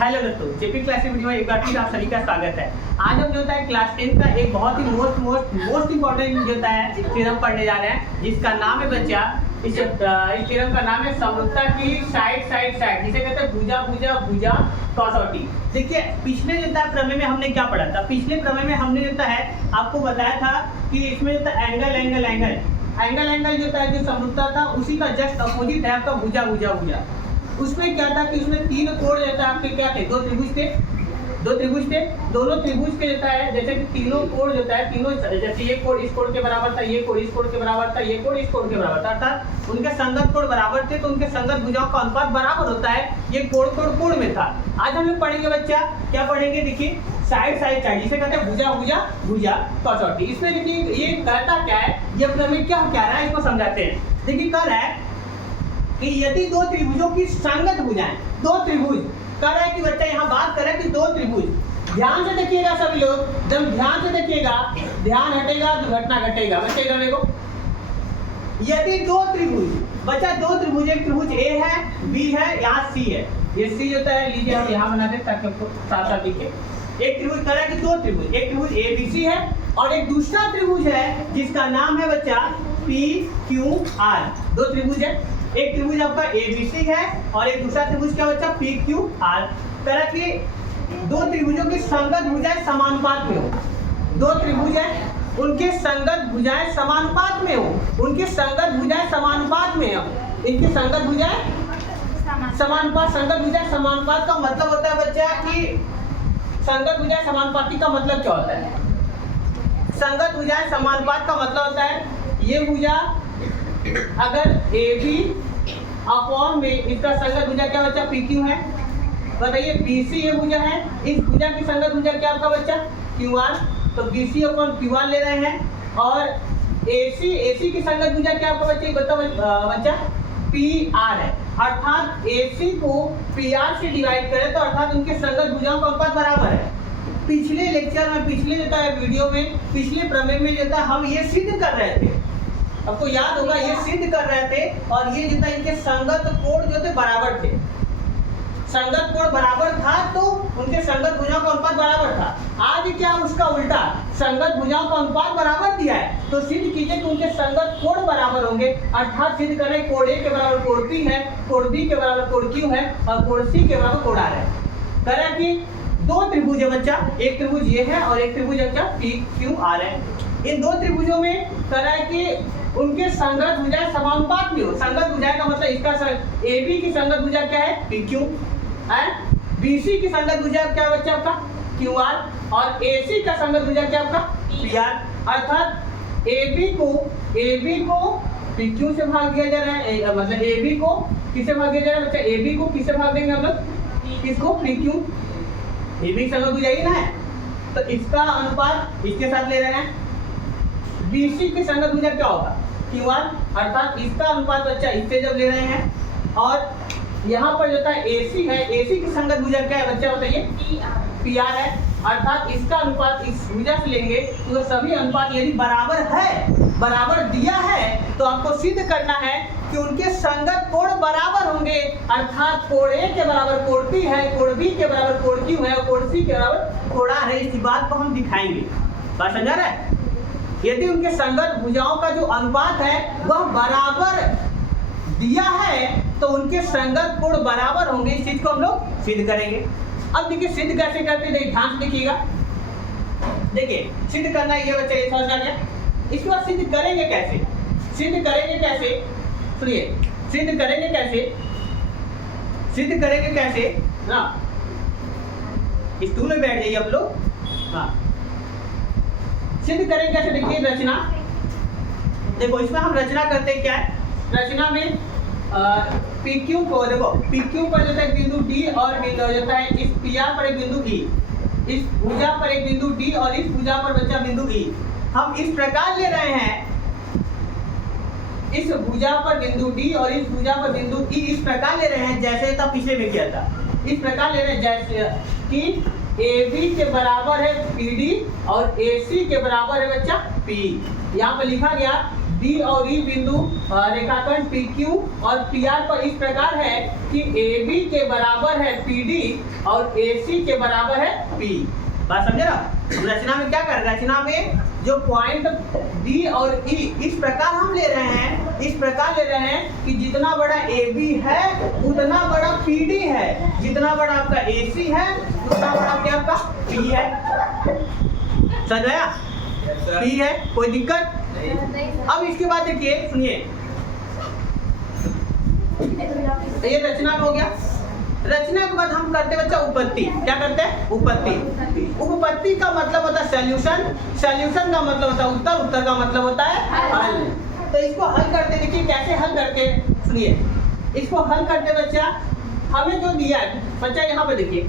Hello दोस्तों, JP class video में एक बार फिर आप सभी का स्वागत है। आज हम जो होता है क्लास 10 का एक बहुत ही मोस्ट इंपॉर्टेंट जो होता है थ्योरम पढ़ने जा रहे हैं, जिसका नाम है बच्चा इस थ्योरम का नाम है समरूपता की साइड, जिसे कहते हैं भुजा कसौटी। देखिए पिछले जो था प्रमेय में हमने क्या पढ़ा था, पिछले प्रमेय में हमने जो है आपको बताया था कि इसमें जो था एंगल जो था जो समरूपता था उसी का जस्ट अपोजिट है आपका भुजा। उसमें क्या था कि उसमें तीन कोण जो था आपके क्या थे, दो त्रिभुज थे। दोनों त्रिभुज के जो है जैसे कि तीनों कोण जो है तीनों, जैसे ये कोण इस कोण के बराबर था, ये कोण इस कोण के बराबर था, ये कोण इस कोण के बराबर था, अर्थात उनके संगत कोण बराबर थे, तो उनके संगत भुजाओं का अनुपात बराबर होता है। ये कोण में था। आज हम लोग पढ़ेंगे बच्चा, क्या पढ़ेंगे देखिए, साइड जिसे कहते हैं भुजा कसौटी। इसमें देखिए ये कहता क्या है, ये प्रमेय क्या कह रहा है इसको समझाते हैं। देखिए कह रहा है कि यदि दो त्रिभुजों की संगत भुजाएं, दो त्रिभुज कह रहा है कि बच्चा यहाँ बात कर रहा है कि दो त्रिभुज, ध्यान से देखिएगा सभी लोग, जब ध्यान से देखिएगा, ध्यान हटेगा दुर्घटना घटेगा। बच्चेगा मेरे को, यदि दो त्रिभुज, बच्चा दो त्रिभुज, एक त्रिभुज ए है, बी है, यहाँ सी है, ये सी होता है, लीजिए हम यहाँ बना दे ताकि आपको साफ दिखे। एक त्रिभुज कह रहा है कि दो त्रिभुज, एक त्रिभुज ए बी सी है और एक दूसरा त्रिभुज है जिसका नाम है बच्चा पी क्यू आर। दो त्रिभुज है, एक त्रिभुज आपका ABC है और एक दूसरा त्रिभुज क्या बच्चा PQR। तरह की दो त्रिभुजों की संगत भुजाएं समानुपात में हो, दो त्रिभुज है उनके संगत भुजाएं समानुपात में हो, उनकी संगत भुजाएं समानुपात में हो, इनकी संगत भुजाएं समानुपात। संगत भुजाएं समानुपात का मतलब होता है बच्चा कि संगत भुजाएं समानुपाती का मतलब क्या होता है? संगत भुजाएं समानुपात का मतलब होता है ये भुजा अगर AB अपॉन में इसका संगत भुजा क्या बच्चा PQ है, बताइए BC ये भुजा है, इस भुजा की संगत भुजा क्या आपका बच्चा QR, तो BC अपॉन QR ले रहे हैं। और AC की संगत भुजा क्या आपका बच्चा PR है, अर्थात AC को PR से डिवाइड करें तो अर्थात उनके संगत भुजाओं का अनुपात बराबर है। पिछले लेक्चर में, पिछले वीडियो में, पिछले प्रमेय में जो था हम ये सिद्ध कर रहे थे, आपको याद होगा ये सिद्ध कर रहे थे, और ये जो था इनके संगत कोण जो थे बराबर थे, संगत कोण बराबर था तो उनके संगत भुजाओं का अनुपात बराबर था। आज क्या उसका उल्टा, संगत भुजाओं का अनुपात बराबर दिया है तो सिद्ध कीजिए कि उनके संगत कोण बराबर होंगे, अर्थात सिद्ध करें कोण A के बराबर कोण P है, कोण B के बराबर कोण Q है और कोण C के बराबर कोण R है। कह रहा कि दो त्रिभुज है बच्चा, एक त्रिभुज ये है और एक त्रिभुज बच्चा PQR है। इन दो त्रिभुजों में कह रहा है कि उनके संगत भुजाएं समानुपात में हो। संगत भुजाएं का मतलब इसका AB की संगत भुजा क्या है PQ है, BC की संगत भुजा क्या है बच्चा आपका QR और AC का संगत भुजा क्या आपका PR। अर्थात AB को PQ से भाग दिया जा रहा है, मतलब AB को किससे भाग दिया जा रहा है बच्चा, AB को किससे भाग देंगे हम लोग, किसको PQ, AB की संगत भुजा ही ना है तो इसका अनुपात इसके साथ ले रहे हैं। BC की संगत भुजा क्या होगा QR, अर्थात इसका अनुपात बच्चा इससे जब ले रहे हैं। और यहाँ पर जो था AC है, AC की संगत भुजा क्या है बच्चा बताइए PR है, अर्थात इसका अनुपात इस भुजा से लेंगे तो सभी अनुपात यदि बराबर है, बराबर दिया है तो आपको सिद्ध करना है कि उनके संगत कोण बराबर होंगे, अर्थात कोण A के बराबर कोण P है, कोण B के बराबर कोण Q है और कोण C के बराबर कोण R है। इस बात को हम दिखाएंगे, बात समझा रहा है। यदि उनके संगत भुजाओं का जो अनुपात है वह बराबर दिया है तो उनके संगत कोण बराबर होंगे, इस चीज को हम लोग सिद्ध करेंगे। अब देखिए सिद्ध कैसे करते हैं, ध्यान से देखिएगा। देखिए सिद्ध करना ये बच्चा ये समझ आ गया। इसके बाद सिद्ध करेंगे कैसे, सिद्ध करेंगे कैसे, सुनिए सिद्ध करेंगे कैसे ना, स्टूल में बैठ जाइए आप लोग। हाँ, सिद्ध करेंगे कैसे, देखिए रचना, देखो इसमें हम रचना करते हैं क्या है, रचना में PQ को देखो, PQ पर जो है बिंदु D और बिंदु जो है इस PR पर एक बिंदु E, इस भुजा पर एक बिंदु D और इस भुजा पर बच्चा बिंदु E। हम इस प्रकार ले रहे हैं, इस भुजा पर बिंदु D और इस भुजा पर बिंदु E इस प्रकार ले रहे हैं जैसे था पिछले में किया था। इस प्रकार ले रहे हैं जैसे कि AB के बराबर है PD और AC के बराबर है बच्चा P। यहाँ पर लिखा गया डी और ई बिंदु रेखाखंड पी क्यू और पी आर पर इस प्रकार है कि ए बी के बराबर है पी डी और ए सी के बराबर है पी। बात समझे ना? रचना में क्या कर रहे हैं, रचना में जो पॉइंट डी और ई इस प्रकार हम ले रहे हैं, इस प्रकार ले रहे हैं कि जितना बड़ा ए बी है उतना बड़ा पी डी है, जितना बड़ा आपका ए सी है उतना बड़ा क्या आपका पी है। समझ आया? पी है, कोई दिक्कत? अब इसके बाद देखिए, सुनिए, ये रचना हो गया। रचना के बाद हम करते बच्चा उपपत्ति। क्या करते हैं? उपपत्ति। उपपत्ति का मतलब होता है सॉल्यूशन, सॉल्यूशन का मतलब होता है उत्तर, उत्तर का मतलब होता है हल। तो इसको हल करते, देखिए कैसे हल करते, सुनिए। इसको हल करते बच्चा, हमें जो दिया है बच्चा, यहाँ पे देखिए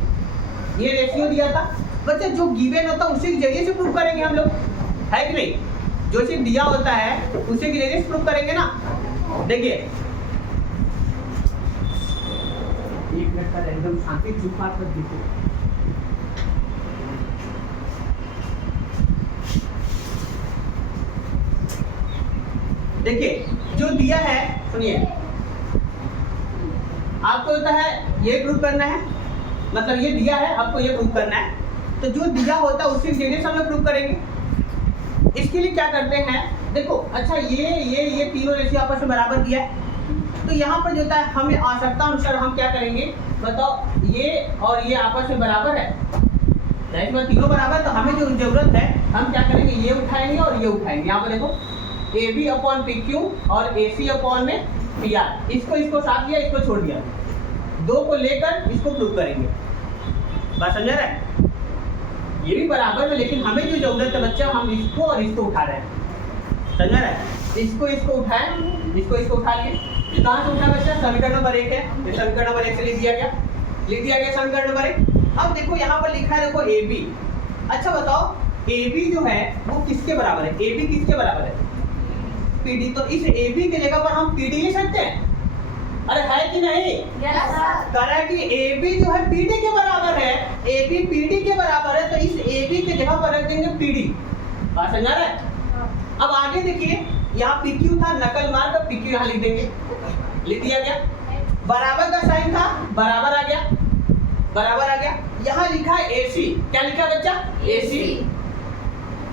ये रेशियो दिया था बच्चा, जो गिवन होता है उसी के जरिए से प्रूव करेंगे हम लोग, है कि नहीं? जो चीज दिया होता है उसी के जरिए से प्रूव करेंगे ना। देखिए एक मिनट का एकदम शांति चुप कर दीजिए। देखिए जो दिया है, सुनिए, आपको होता है ये प्रूव करना है, मतलब ये दिया है आपको ये प्रूव करना है, तो जो दिया होता है उसी जरिए से हम लोग प्रूव करेंगे। इसके लिए क्या करते हैं, देखो अच्छा ये तीनों रेशियो आपस में बराबर दिया है, तो यहाँ पर जो होता है हमें आवश्यकता अनुसार हम क्या करेंगे बताओ, ये और ये आपस में बराबर है, तीनों बराबर है, तो हमें जो जरूरत है हम क्या करेंगे, ये उठाएंगे और ये उठाएंगे। यहाँ पर देखो A B upon P Q और ए सी अपॉन में पी आर, इसको साथ लिया, इसको छोड़ दिया, दो को लेकर इसको प्रूव करेंगे। बात समझ रहे हैं? ये भी बराबर है, लेकिन हमें जो जरूरत है बच्चा, हम इसको और इसको उठा रहे हैं। समझ रहे हैं? इसको उठाएं, इसको उठा लिए। कहाँ से उठा बच्चा? समीकरण नंबर 1 है, ये समीकरण नंबर 1 से लिख दिया गया समीकरण नंबर 1। अब देखो यहाँ पर लिखा है, देखो ए बी। अच्छा बताओ ए बी जो है वो किसके बराबर है? ए बी किसके बराबर है? P D. तो इस ए बी की जगह पर हम पी डी लिख सकते हैं, अरे है कि नहीं? कह कि ए बी जो है पी डी के बराबर है, ए बी पी डी के बराबर है, तो इस ए बी की जगह पर रख देंगे पी डी। बात समझ रहा है? अब आगे देखिए, यहाँ पी क्यू था, नकल मार कर पी क्यू यहाँ लिख देंगे, लिख दिया गया। बराबर का साइन था, बराबर आ गया। यहाँ लिखा है ए सी, क्या लिखा बच्चा? ए सी।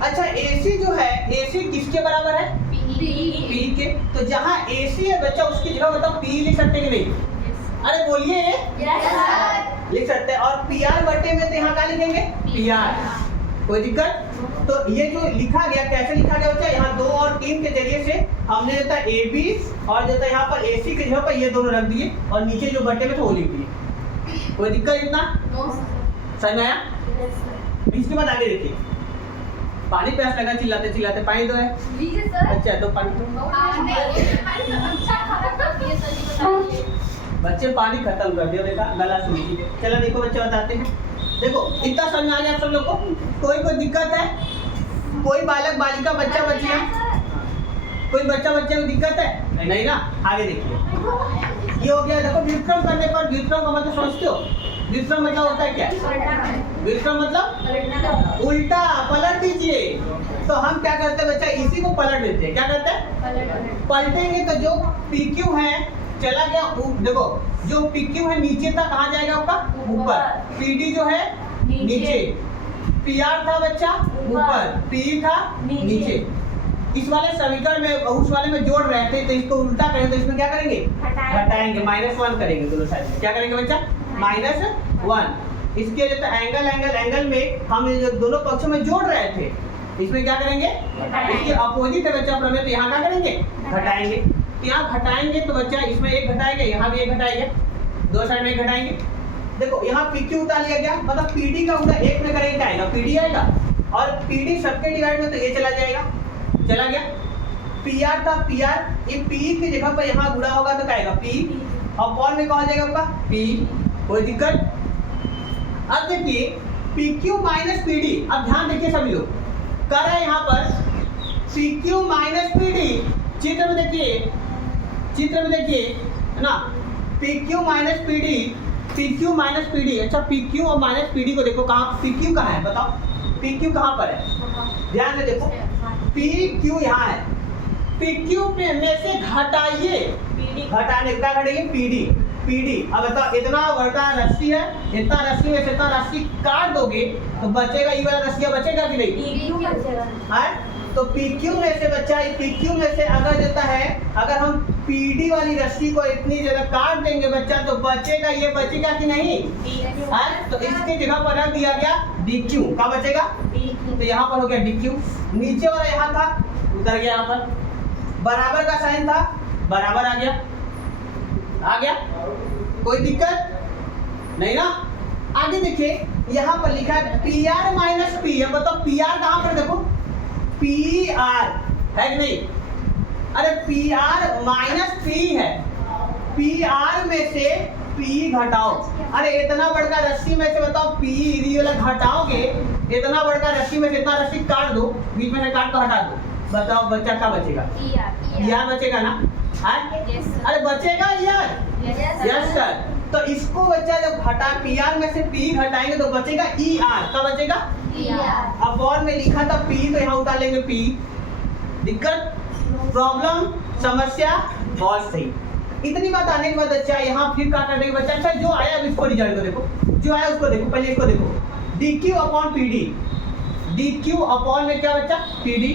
अच्छा ए सी जो है, ए सी किसके बराबर है? पी के। तो जहाँ ए सी है बच्चा उसकी जगह बताओ पी लिख सकते कि नहीं? अरे बोलिए, लिख सकते हैं। और पी आर बटे में तो यहाँ क्या लिखेंगे? P R. कोई दिक्कत? तो ये जो लिखा गया, कैसे लिखा गया बच्चा? यहाँ 2 और 3 के जरिए से हमने जो था ए बी और जो था यहाँ पर ए सी की जगह पर ये दोनों रख दिए और नीचे जो बटे में था वो लिख दिए। कोई दिक्कत इतना? समझ में आया? इसके बाद आगे देखिए, पानी प्यास लगा, चिल्लाते पानी दो है। अच्छा तो पानी बच्चे पानी खत्म कर दिया, देखा गला सुनी। चलो देखो बच्चे बताते हैं, देखो इतना समझ आ गया आप सब लोग को? कोई दिक्कत है? कोई बालक बालिका बच्चा बच्चियां, कोई बच्चा बच्चे को दिक्कत है? नहीं ना? आगे देखिए, ये हो गया। देखो व्युत्क्रम करने पर, व्युत्क्रम का मतलब समझते हो? व्युत्क्रम मतलब होता है क्या? व्युत्क्रम मतलब उल्टा, पलट दीजिए। तो हम क्या करते हैं बच्चा, इसी को पलट देते हैं। क्या करते हैं? पलटेंगे तो जो पी क्यू है चला गया, देखो जो पी क्यू है नीचे था, कहाँ जाएगा आपका? ऊपर। पी डी जो है नीचे, पी आर था बच्चा ऊपर, पी था नीचे। इस वाले समीकरण में उस वाले में जोड़ रहे थे, तो इसको उल्टा करें तो इसमें क्या करेंगे? घटाएंगे, -1 करेंगे दोनों साइड। क्या करेंगे बच्चा? -1। इसके लिए तो एंगल में हम जो दोनों पक्षों में जोड़ रहे थे, इसमें क्या करेंगे? इसके अपोजिट है बच्चा प्रमेय, तो यहाँ क्या करेंगे? घटाएंगे। यहाँ घटाएंगे तो बच्चा इसमें एक घटाएंगे, यहाँ भी एक घटाएंगे, दो साइड में एक घटाएंगे। देखो यहाँ पी क्यू उतार लिया गया, मतलब पी डी का उल्टा एक में करेंगे क्या आएगा? पी डी आएगा, और पी डी सबके डिवाइड में तो ये चला जाएगा, चला गया। पी आर था, पी आर, ये पी की जगह पर यहाँ गुणा होगा तो क्या आएगा? पी, और कौन में कहा जाएगा आपका? पी। कोई दिक्कत? अब देखिए P Q minus P D, अब ध्यान देखिए सभी लोग, कर रहे हैं यहाँ पर P Q minus P D. चित्र में देखिए है ना, P Q minus P D, P Q minus P D. अच्छा पी क्यू और माइनस पी डी को देखो, कहाँ पी क्यू कहाँ है बताओ? पी क्यू कहाँ पर है? ध्यान से देखो, पी क्यू यहाँ है, PQ में से घटाइए, घटाने क्या घटाइए, PD। अब बताओ इतना बड़ा रस्सी है, इतना रस्सी में से इतना रस्सी काट दोगे तो बचेगा, ये वाला रस्सी बचेगा कि नहीं है? तो PQ में से बच्चा, PQ में से अगर देता है, अगर हम PD वाली रस्सी को इतनी जगह काट देंगे बच्चा तो बचेगा, ये बचेगा कि नहीं है? तो इसके जगह पर रख दिया गया DQ, क्या बचेगा, तो यहाँ पर हो गया DQ। नीचे वाला यहाँ था, उतर गया, यहाँ पर बराबर का साइन था, बराबर आ गया, कोई दिक्कत नहीं ना। आगे देखिए यहाँ पर लिखा है PR माइनस P। अब बताओ PR कहाँ पर, देखो PR है कि नहीं, अरे PR माइनस P है, PR में से P घटाओ। अरे इतना बड़का रस्सी में से बताओ P वाला घटाओगे, इतना बड़का रस्सी में से इतना रस्सी काट दो, बीच में से काट को हटा दो, बताओ बच्चा क्या बचेगा, ER बचेगा ना, अरे बचेगा ER, यस सर। तो इसको बच्चा जब घटा PR में से P घटाएंगे तो बचेगा ER, क्या बचेगा, अपॉन में लिखा था P तो यहाँ उतार लेंगे P। दिक्कत, प्रॉब्लम, समस्या, बहुत सही। इतनी बात आने के बाद बच्चा यहाँ फिर क्या करने के बच्चा, अच्छा जो आया अब इसको रिजल्ट को देखो, जो आया उसको देखो, पहले इसको देखो, DQ upon PD, DQ upon में क्या बच्चा PD,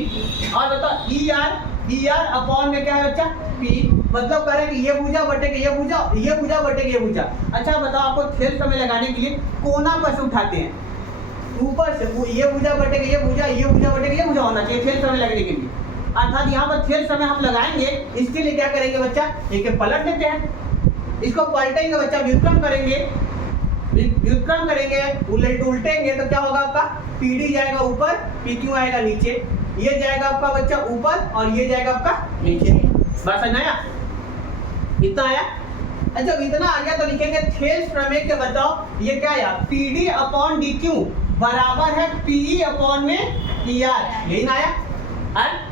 और बताओ ER अपॉन में क्या है बच्चा P। मतलब कह रहे कि ये भुजा बटेगा ये भुजा, ये भुजा बटेगा ये भुजा। अच्छा बताओ, आपको थेल समय लगाने के लिए कोना पर से उठाते हैं, ऊपर से ये भुजा बटेगा ये भुजा, ये भुजा बटेगा ये भुजा होना चाहिए थेल समय लगने के लिए। अर्थात यहाँ पर थेल समय हम लगाएंगे, इसके लिए क्या करेंगे बच्चा, एक पलट देते हैं, इसको पलटेंगे बच्चा, व्युत्क्रम करेंगे, उल्टेंगे तो क्या होगा आपका, PD जाएगा ऊपर, PQ आएगा नीचे, ये जाएगा आपका बच्चा ऊपर और ये जाएगा आपका नीचे। बात समझ आया, इतना आया। अच्छा इतना आ गया तो लिखेंगे थेल्स प्रमेय के, बताओ ये क्या आया, PD अपॉन DQ बराबर है PE अपॉन में ER, यही ना आया है?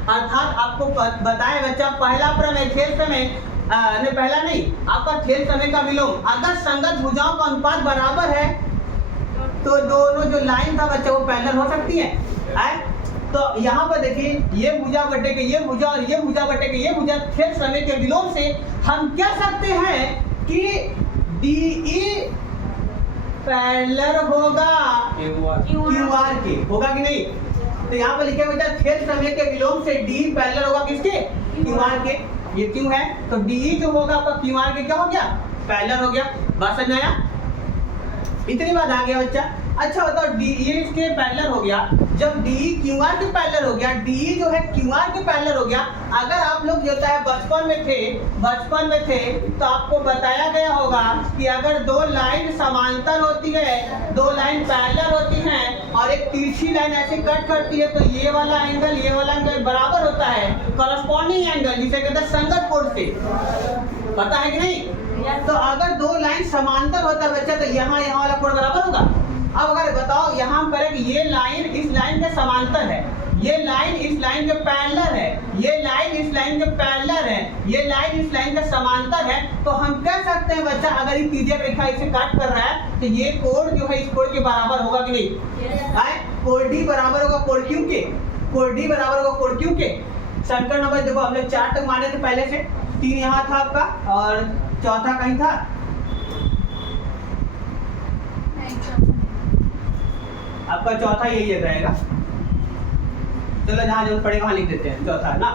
अर्थात आपको बताया बच्चा पहला प्रमेय थेल्स प्रमेय, नहीं पहला नहीं, आपका थेल्स प्रमेय का विलोम, अगर संगत भुजाओं का अनुपात बराबर है तो दोनों जो लाइन था बच्चा वो पैरेलल हो सकती है? तो यहाँ पर देखिए ये भुजा बटेगा ये भुजा और ये भुजा बटेगा ये भुजा, थेल्स प्रमेय के विलोम से हम कह सकते हैं कि DE पैरेलल होगा QR के, होगा कि नहीं? तो यहाँ पर लिखे बच्चा थेल्स प्रमेय के विलोम से D पैरेलल होगा किसके, QR के। ये क्यों है तो DE जो होगा आपका QR के क्या हो गया, पैरेलल हो गया। बात समझ आया, इतनी बात आ गया बच्चा। अच्छा बताओ DE इसके पैरेलल हो गया, जब DE QR के पैरेलल हो गया, DE जो है QR के पैरेलल हो गया। अगर आप लोग जो है बचपन में थे तो आपको बताया गया होगा कि अगर दो लाइन समांतर होती है, दो लाइन पैरेलल होती हैं और एक तिरछी लाइन ऐसे कट करती है तो ये वाला एंगल बराबर होता है, कॉरस्पॉन्डिंग एंगल जिसे कहते हैं संगत कोण से, पता है कि नहीं? तो अगर दो लाइन समांतर होता है बच्चा तो यहाँ वाला कोण बराबर होगा। अब अगर बताओ यहाँ हम करें कि ये लाइन इस लाइन के समांतर है, ये लाइन इस लाइन के पैरेलल है, ये लाइन इस लाइन के पैरेलल है, ये लाइन इस लाइन के समांतर है, तो हम कह सकते हैं बच्चा अगर ये तिर्यक रेखा इसे काट कर रहा है तो ये कोण जो है इस कोण के बराबर होगा कि नहीं? कोण D बराबर होगा कोण Q के, कोण D बराबर होगा कोण Q के। संकर नंबर देखो हमने 4 तक माने थे पहले से, 3 यहाँ था आपका और चौथा कहीं था, आपका चौथा यही रहेगा। चलो जहाँ जरूरत पड़ेगा वहाँ लिख देते हैं, चौथा ना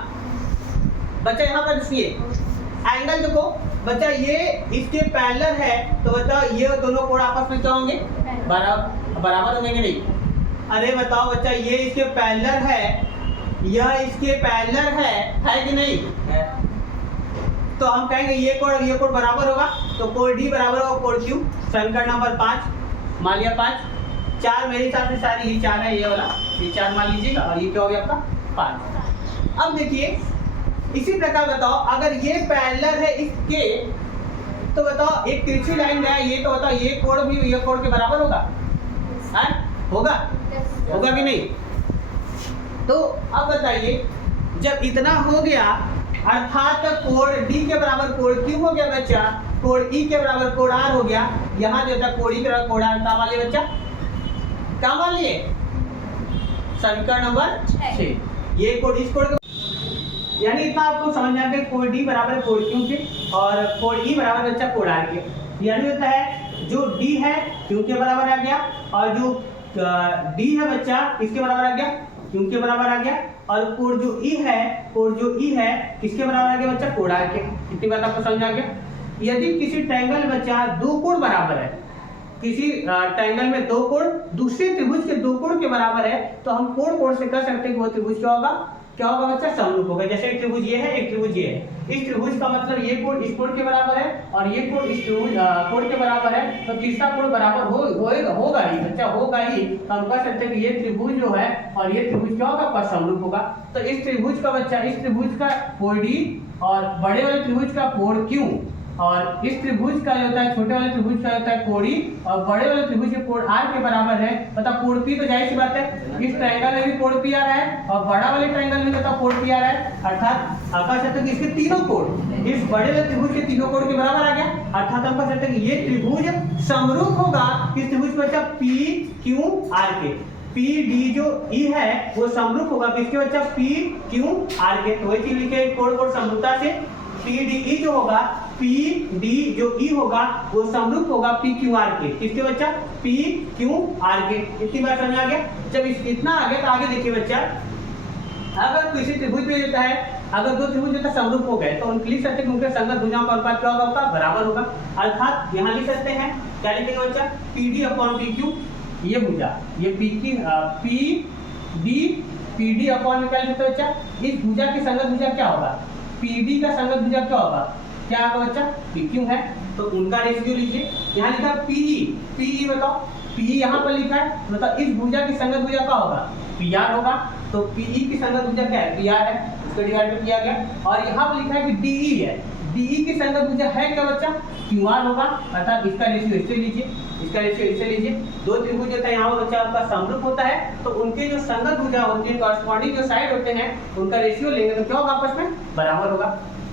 बच्चा। यहाँ पर देखिए एंगल देखो बच्चा, ये इसके पैरेलल है तो बच्चा ये दोनों कोण आपस में क्या होंगे, बराबर होंगे कि नहीं? अरे बताओ बच्चा ये इसके पैरेलल है, यह इसके पैरेलल है कि नहीं? तो हम कहेंगे ये कोण बराबर होगा, तो कोण D बराबर होगा कोण Q। समीकरण नंबर 5 मान लिया, 5 4 मेरे हिसाब से सारी ये 4 है, ये वाला ये 4 मान लीजिएगा और ये क्या हो गया आपका 5। अब देखिए इसी प्रकार बताओ अगर ये पैरेलल है इसके तो बताओ एक तिरछी लाइन गया ये, तो बताओ ये कोण भी ये कोण के बराबर होगा, होगा कि नहीं? तो अब बताइए जब इतना हो गया अर्थात कोण D के बराबर कोण Q हो गया बच्चा, कोण E के बराबर कोण R हो गया। यहाँ जो था कोण E के बराबर कोण R का मान लिया बच्चा, क्या मान लिए? समीकरण नंबर 6। ये कोण इस कोण यानी इतना आपको समझ में आ गया कोड डी बराबर है कोड क्यू के और कोड ई बराबर बच्चा कोड आर के। यानी होता है जो डी है क्यू के बराबर आ गया और जो डी है बच्चा किसके बराबर आ गया, क्यू के बराबर आ गया, और कोड जो ई है किसके बराबर आ गया बच्चा, कोड आर के। इतनी बात आपको समझ आ गया। यदि किसी ट्रायंगल बच्चा दो कोण बराबर है, किसी ट्रायंगल में दो कोण दूसरे त्रिभुज के दो कोण के बराबर है, तो हम कोण से कह सकते हैं कि वो त्रिभुज क्या होगा बच्चा, समरूप होगा। जैसे एक त्रिभुज ये है, एक त्रिभुज ये है, इस त्रिभुज का मतलब ये कोण इस कोण के बराबर है और ये कोण इस त्रिभुज कोण के बराबर है, तो तीसरा कोण बराबर होगा ही बच्चा, होगा ही। तो हम कह सकते हैं कि ये त्रिभुज जो है और ये त्रिभुज क्या होगा, समरूप होगा। तो इस त्रिभुज का बच्चा, इस त्रिभुज का कोण डी और बड़े वाले त्रिभुज का कोण क्यू, और इस त्रिभुज का होता है छोटे वाले त्रिभुज का होता है कोण ई, और बड़े वाले त्रिभुज के कोण आर के बराबर है। मतलब कोण पी तो जाहिर सी बात है, इस ट्रायंगल में भी कोण पी आ रहा है और बड़ा वाले ट्रायंगल में तो कोण पी आ रहा है, अर्थात आप कह सकते हैं कि इसके तीनों कोण इस बड़े वाले त्रिभुज के तीनों कोण के बराबर आ गया। अर्थात हम कह सकते हैं कि ये त्रिभुज समरूप होगा किस त्रिभुज के बच्चा, पी क्यू आर के। पी डी जो ई है वो समरूप होगा किसके बच्चा, पी क्यू आर के। तो वही चीज लिखे कोण समरूपता से पी डी ई जो होगा, पी डी जो ई होगा वो समरूप होगा पी क्यू आर के। किसके बच्चा, पी क्यू आर के। इतनी बात समझ आ गया। जब इतना आ गया तो आगे देखिए बच्चा, अगर किसी त्रिभुज में होता है, अगर दो त्रिभुज होता है समरूप हो गए तो उनके लिख सकते हैं उनके संगत भुजाओं का अनुपात क्या होगा, बराबर होगा। अर्थात यहाँ लिख सकते हैं क्या लिखेंगे बच्चा, P D upon P Q, ये भुजा ये पी डी अपॉन में क्या लिखते हैं बच्चा, इस भुजा की संगत भुजा क्या होगा, पी डी का संगत भुजा क्या होगा, क्या होगा बच्चा, पी क्यू है। तो उनका रेशियो लीजिए, यहाँ लिखा पीई बताओ, पीई यहाँ पर लिखा है, मतलब इस भुजा की संगत भुजा क्या होगा, पी आर होगा। तो पीई की संगत भुजा क्या है, पी आर है, उसको डिवाइड किया गया। और यहाँ पर लिखा है कि डीई है, डीई की संगत भुजा है क्या बच्चा, क्यू आर होगा। अर्थात इसका रेशियो इससे लीजिए, इसका रेशियो इससे लीजिए। दो त्रिभुज होता है यहाँ पर बच्चा आपका समरूप होता है, तो उनके जो संगत भुजा होती है, कॉरस्पॉन्डिंग जो साइड होते हैं, उनका रेशियो लेंगे तो क्या होगा, आपस में बराबर होगा।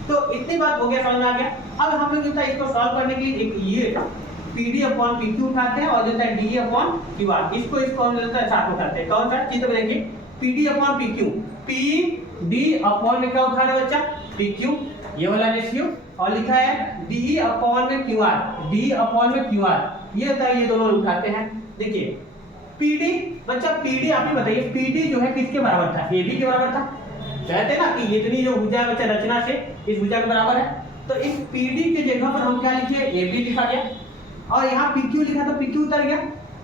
तो इतनी बात हो गया, समझ में आ गया। अब हम लोग जो था इसको सॉल्व करने के लिए एक ये पीडी अपॉन पी क्यू उठाते हैं और जो है डी अपॉन क्यू आर, इसको हम जो है साथ उठाते हैं। कौन सा चित्र बनेंगे, PD upon P Q, P D upon में क्या उठा रहे बच्चा, पी क्यू, ये वाला रेशियो, और लिखा है डी अपॉन में क्यू आर, डी अपॉन में क्यू आर, ये होता है, ये दोनों उठाते हैं। देखिए पीडी बच्चा, पीडी आप ही बताइए, पीडी जो है किसके बराबर था, एबी के बराबर था। कहते हैं ना कि इतनी जो भुजा है बच्चा रचना से इस भुजा के बराबर है। तो इस पीडी के जगह पर हम क्या लिखे, एबी लिखा गया, और यहाँ पीक्यू लिखा तो पीक्यू उतर गया।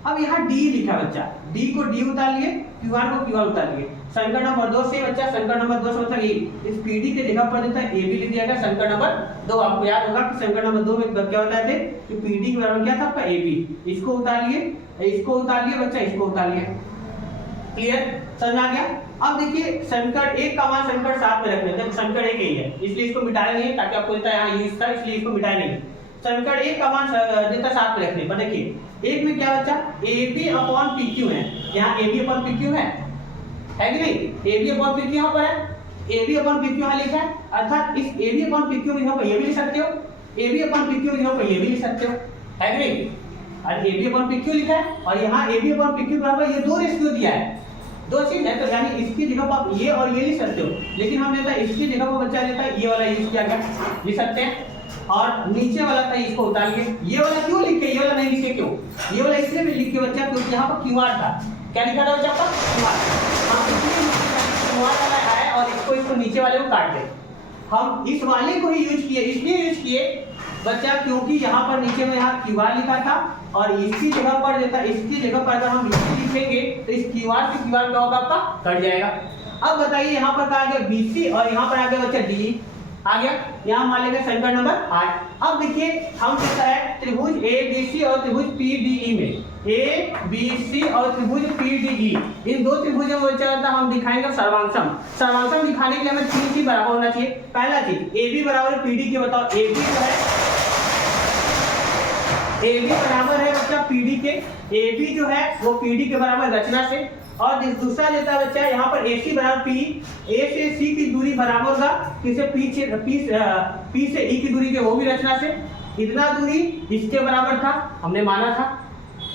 अब यहाँ डी लिखा बच्चा, डी को डी उतार लिए, क्यूआर को क्यूआर उतार लिए। समीकरण नंबर 2 से बच्चा, समीकरण नंबर 2 से मतलब ये इस पीडी के जगह पर देता है एबी लिख दिया गया। समीकरण नंबर 2 आपको याद होगा कि समीकरण नंबर 2 में क्या होता है कि पीडी के बराबर क्या था आपका एबी, इसको उतार लिए, इसको उतार लिए बच्चा, इसको उतार लिए। क्लियर, समझ आ गया। अब देखिए समीकरण 1 का मान समीकरण 7 में रख लेते हैं, समीकरण 1 ही है इसलिए इसको मिटाया नहीं है, ताकि आपको देता है यहाँ यूज था इसलिए इसको मिटाया नहीं। समीकरण 1 का मान देता 7 में रखने पर देखिए 1 में क्या बच्चा, AB अपॉन PQ है, यहाँ AB अपॉन PQ है कि नहीं, AB अपॉन PQ यहाँ पर है, AB अपॉन PQ यहाँ लिखा है। अर्थात इस AB अपॉन PQ में यहाँ पर ये भी लिख सकते हो, AB अपॉन PQ यहाँ पर ये भी लिख सकते हो, है कि नहीं। और AB अपॉन PQ लिखा है और यहाँ AB अपॉन PQ बराबर ये दो रेशियो दिया है, दो चीज है। तो यानी इसकी जगह पर आप ये और ये लिख सकते हो, लेकिन हम देता है इसकी जगह पर बच्चा देता है ये वाला यूज किया गया, लिख सकते हैं। और नीचे वाला था इसको उतार के, ये वाला क्यों लिखे, ये वाला नहीं लिखे क्यों, ये वाला इसलिए भी लिखे बच्चा क्योंकि यहाँ पर क्यूआर था। क्या लिखा था बच्चा आपका, क्यूआर। हम इसलिए क्यूआर वाला आया और इसको नीचे वाले को काट दे, हम इस वाले को ही यूज किए, इसलिए यूज किए बच्चा क्योंकि यहाँ पर नीचे में यहाँ क्यूआर लिखा था और इसकी जगह पर देता, इसकी जगह पर अगर हम इसकी लिखेंगे तो इस क्यूआर से क्यूआर क्या होगा आपका, कट जाएगा। अब बताइए यहाँ पर आ गया BC और यहाँ पर आ गया बच्चा DE आ गया, यहाँ मान लेंगे समीकरण नंबर 8। अब देखिए हम कहता है त्रिभुज ABC और त्रिभुज PDE में, ABC और त्रिभुज PDE इन दो त्रिभुजों में बच्चा हम दिखाएंगे सर्वांशम। सर्वांशम दिखाने के लिए हमें तीन चीज बराबर होना चाहिए। पहला चीज AB बराबर PD के, बताओ AB जो है, AB बराबर है बच्चा PD के, AB जो है वो PD के बराबर रचना से। और दूसरा लेता है बच्चा यहाँ पर AC बराबर P, A से C की दूरी बराबर होगा किसे, P से E की दूरी के, वो भी रचना से। इतना दूरी इसके बराबर था हमने माना था,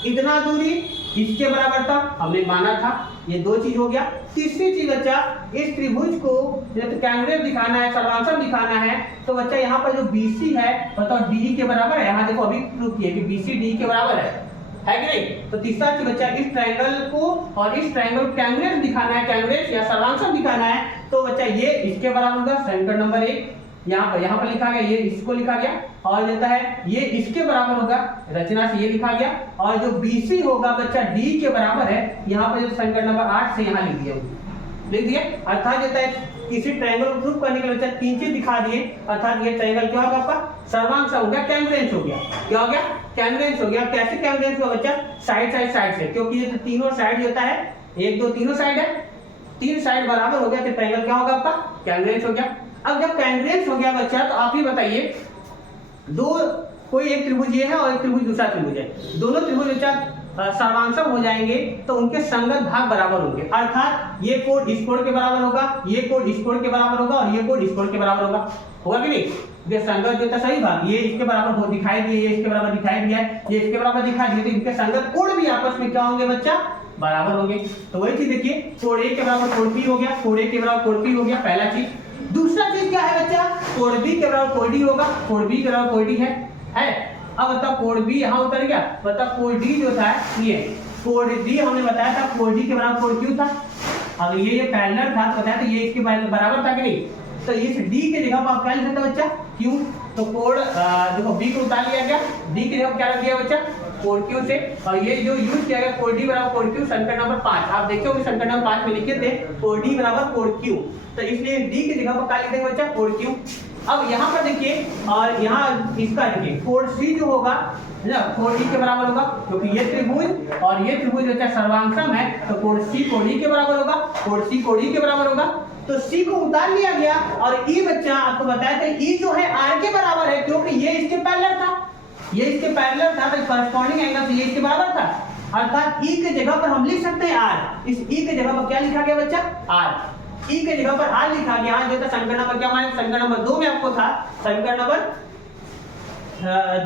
इतना दूरी इसके बराबर था हमने माना था, ये दो चीज हो गया। तीसरी चीज बच्चा, इस त्रिभुज को कैंगुलर दिखाना है, सर्वांशम दिखाना है, तो बच्चा यहाँ पर जो BC है बताओ D के बराबर है। यहाँ देखो अभी प्रूफ किया कि BC D के बराबर है कि नहीं। तो तीसरा चीज बच्चा, इस ट्रायंगल को और इस ट्रायंगल कैंगुलर दिखाना है, कैंगुलर या सर्वांशम दिखाना है, तो बच्चा ये इसके बराबर होगा, समीकरण नंबर 1 यहाँ पर लिखा गया, ये इसको लिखा गया, और देता है ये इसके बराबर होगा, रचना से ये लिखा गया, और जो BC होगा बच्चा D के बराबर है, यहाँ पर जो समीकरण नंबर 8 से यहाँ लिख दिया। अर्थात देता है किसी ट्रायंगल को प्रूव करने के लिए बच्चा 3 चीज दिखा दिए, अर्थात ये ट्रायंगल क्या होगा आपका, सर्वांशम हो गया, कैंगुलेंस हो गया। क्या हो गया, कैंगुलेंस हो गया। कैसे कैंगुलेंस हुआ बच्चा, साइड से, क्योंकि ये तीनों साइड होता है, 1 2 तीनों साइड है, 3 साइड बराबर हो गया, तो ट्रायंगल क्या होगा आपका, कैंगुलेंस हो गया। अब जब कैंगुलेंस हो गया बच्चा, तो आप ही बताइए, दो कोई एक त्रिभुज ये है और एक त्रिभुज दूसरा त्रिभुज है, दोनों त्रिभुज बच्चा सर्वांशम हो जाएंगे तो उनके संगत भाग बराबर होंगे, अर्थात ये कोण इस कोण के बराबर होगा, ये कोण इस कोण के बराबर होगा, और ये कोण इस कोण के बराबर होगा कि नहीं। ये संगत जो था सही भाग, ये इसके बराबर हो दिखाई दिए, ये इसके बराबर दिखाई दिया है, ये इसके बराबर दिखाई दिए, तो इनके संगत कोण भी आपस में क्या होंगे बच्चा, बराबर होंगे। तो वही चीज देखिए, कोण A के बराबर कोण B हो गया, कोण A के बराबर कोण B हो गया, पहला चीज। दूसरा चीज क्या है बच्चा, कोण B के बराबर कोण D होगा, कोण B के बराबर कोण D है। अब बताओ कोण B यहाँ उतर गया, बताओ कोण D जो था ये कोण D हमने बताया था कोण D के बराबर कोण Q था। अब ये पैरेलल था तो बताया, तो ये इसके बराबर था कि नहीं, तो इस D के जगह पर आप क्या लिख सकते हो बच्चा, Q। तो कोण देखो B को उतार लिया गया, D की जगह क्या रख दिया बच्चा, कोण Q से, और ये जो यूज किया गया कोण D बराबर कोण Q, समीकरण नंबर 5 आप देखो कि समीकरण नंबर 5 में लिखे थे कोण D बराबर कोण Q, तो इसलिए D की जगह पर क्या लिखेंगे बच्चा, कोण Q। अब यहाँ पर देखिए, और यहाँ इसका देखिए कोण C जो होगा ना, कोण D के बराबर होगा, क्योंकि ये त्रिभुज और ये त्रिभुज बच्चा सर्वांशम है, तो कोण C कोण D के बराबर होगा, कोण C कोण D के बराबर होगा। तो C को उतार लिया गया, और E बच्चा आपको बताया था E जो है R के बराबर है, क्योंकि ये इसके पैरेलल था, ये इसके पैरेलल था, तो कॉरेस्पॉन्डिंग एंगल से ये इसके बराबर था, अर्थात E के जगह पर हम लिख सकते हैं R। इस E के जगह पर क्या लिखा गया बच्चा, R। E के जगह पर R लिखा गया, जो था समीकरण नंबर क्या हमारे समीकरण नंबर 2 में आपको था, समीकरण नंबर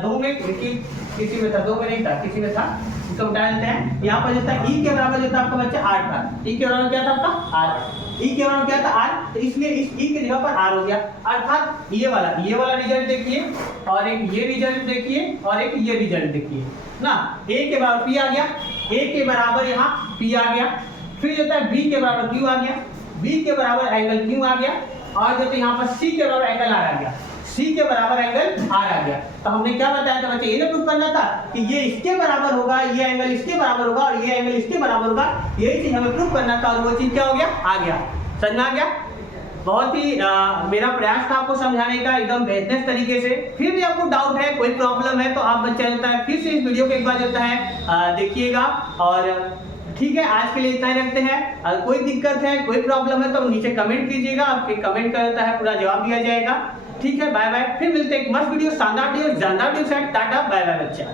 2 में किसी में था, 2 में नहीं था, किसी में था, इसको उठा देते हैं। यहाँ पर जो था E के बराबर जो था आपका बच्चा R था, E के बराबर क्या था आपका R, E के बराबर क्या था R, तो इसलिए इस E के जगह पर R हो गया, अर्थात ये वाला रिजल्ट देखिए, और एक ये रिजल्ट देखिए, और एक ये रिजल्ट देखिए ना, A के बराबर P आ गया, A के बराबर यहाँ P आ गया, फिर जो था B के बराबर Q आ गया, B के बराबर एंगल Q आ गया, और जो यहाँ पर C के बराबर एंगल R आ गया, C के बराबर एंगल R आ गया। तो हमने क्या बताया था बच्चे, ये प्रूव करना था कि ये इसके बराबर होगा, ये एंगल इसके बराबर होगा, और ये एंगल इसके बराबर होगा, यही चीज हमें प्रूव करना था, और वो चीज क्या हो गया, आ गया, समझ में आ गया। बहुत ही मेरा प्रयास था आपको समझाने का एकदम बेहतर तरीके से। फिर भी आपको डाउट है, कोई प्रॉब्लम है, तो आप बच्चा होता है फिर से इस वीडियो को एक बार होता है देखिएगा। और ठीक है, आज के लिए इतना ही रखते हैं। अगर कोई दिक्कत है, कोई प्रॉब्लम है, तो नीचे कमेंट कीजिएगा, आपके कमेंट का होता है पूरा जवाब दिया जाएगा। ठीक है, बाय बाय, फिर मिलते हैं एक मस्त वीडियो, शानदार वीडियो, जानदार वीडियो से। टाटा बाय बाय बच्चा।